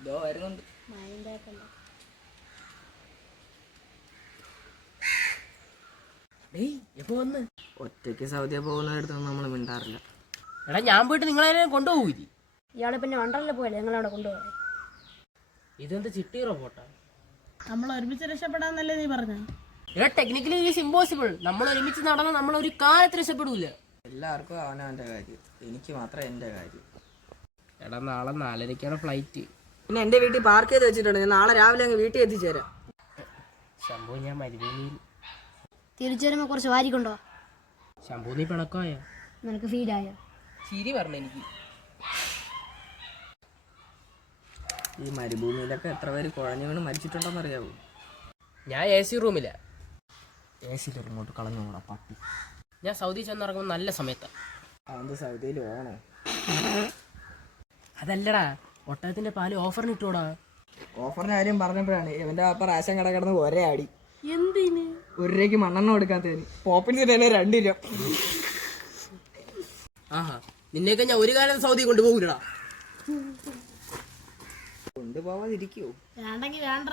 ഇതോ വരുന്നുണ്ട്. എപ്പോ വന്ന്? ഒറ്റയ്ക്ക് സൗദിയ പോകുന്നിടത്തൊന്നും നമ്മൾ മിണ്ടാറില്ല. എടാ ഞാൻ പോയിട്ട് നിങ്ങളെ കൊണ്ടുപോകൂലി. ഇയാളെ പിന്നെ വണ്ടറിൽ പോയല്ലേ നിങ്ങളവിടെ കൊണ്ടുപോകാൻ. ഇതെന്ത് ചിട്ടി റോബോട്ടാ? നമ്മൾ ഒരുമിച്ച് രക്ഷപ്പെടാന്നല്ലേ നീ പറഞ്ഞ? എടാ ടെക്നിക്കലി ഈസ് ഇമ്പോസിബിൾ. നമ്മൾ ഒരുമിച്ച് നടന്നാൽ നമ്മൾ ഒരു കാലത്ത് രക്ഷപ്പെടൂല. എല്ലാവർക്കും അവനവൻ്റെ കാര്യം, എനിക്ക് മാത്രം എൻ്റെ കാര്യം. എടാ നാളെ 4:30 ഫ്ലൈറ്റ്. പിന്നെ എൻ്റെ വീട്ടിൽ പാർക്ക് ചെയ്ത് വെച്ചിട്ടുണ്ട്. ഞാൻ നാളെ രാവിലെ അങ്ങ് വീട്ടിൽ എത്തിച്ചേരാം. ശംഭു ഞാൻ മരുഭൂമിയിൽ. തിരിച്ചു വരുമ്പോൾ കുറച്ച് വാരിക്കൊണ്ടോ. ശംഭു നീ പിണക്കമായ? നിനക്ക് ഫീലായോ? ചിരി പറഞ്ഞ എനിക്ക്. ഈ മരുഭൂമിയിലൊക്കെ എത്ര പേര് കുഴഞ്ഞു വീണ് മരിച്ചിട്ടുണ്ടെന്ന് അറിയാവൂ? ഞാൻ AC റൂമില്ല. AC ഇങ്ങോട്ട് കളഞ്ഞു കൂടാ പട്ടി. ഞാൻ സൗദി ചെന്നിറങ്ങുമ്പോൾ നല്ല സമയത്താണ്. അതെന്ത് സൗദിയിൽ വേണോ? അതല്ലടാ, ഒട്ടകത്തിന്റെ പാല് ഓഫറിന് ഇട്ടോടാ. ഓഫറിന്റെ കാര്യം പറഞ്ഞപ്പോഴാണ് ഇവന്റെ പാപ്പ റേഷൻ കട കിടന്ന് ഒരേ അടി. എന്തിന്? 1 രൂപയ്ക്ക് മണ്ണെണ്ണ കൊടുക്കാത്തതിന്. പോപ്പിൻസിന് തന്നെ 2 രൂപ. ആഹാ, നിന്നെയൊക്കെ ഞാൻ ഒരു കാലം സൗദി കൊണ്ടുപോകൂലടാ. കൊണ്ടുപോവാതിരിക്കോ? വേണ്ടെങ്കി വേണ്ട.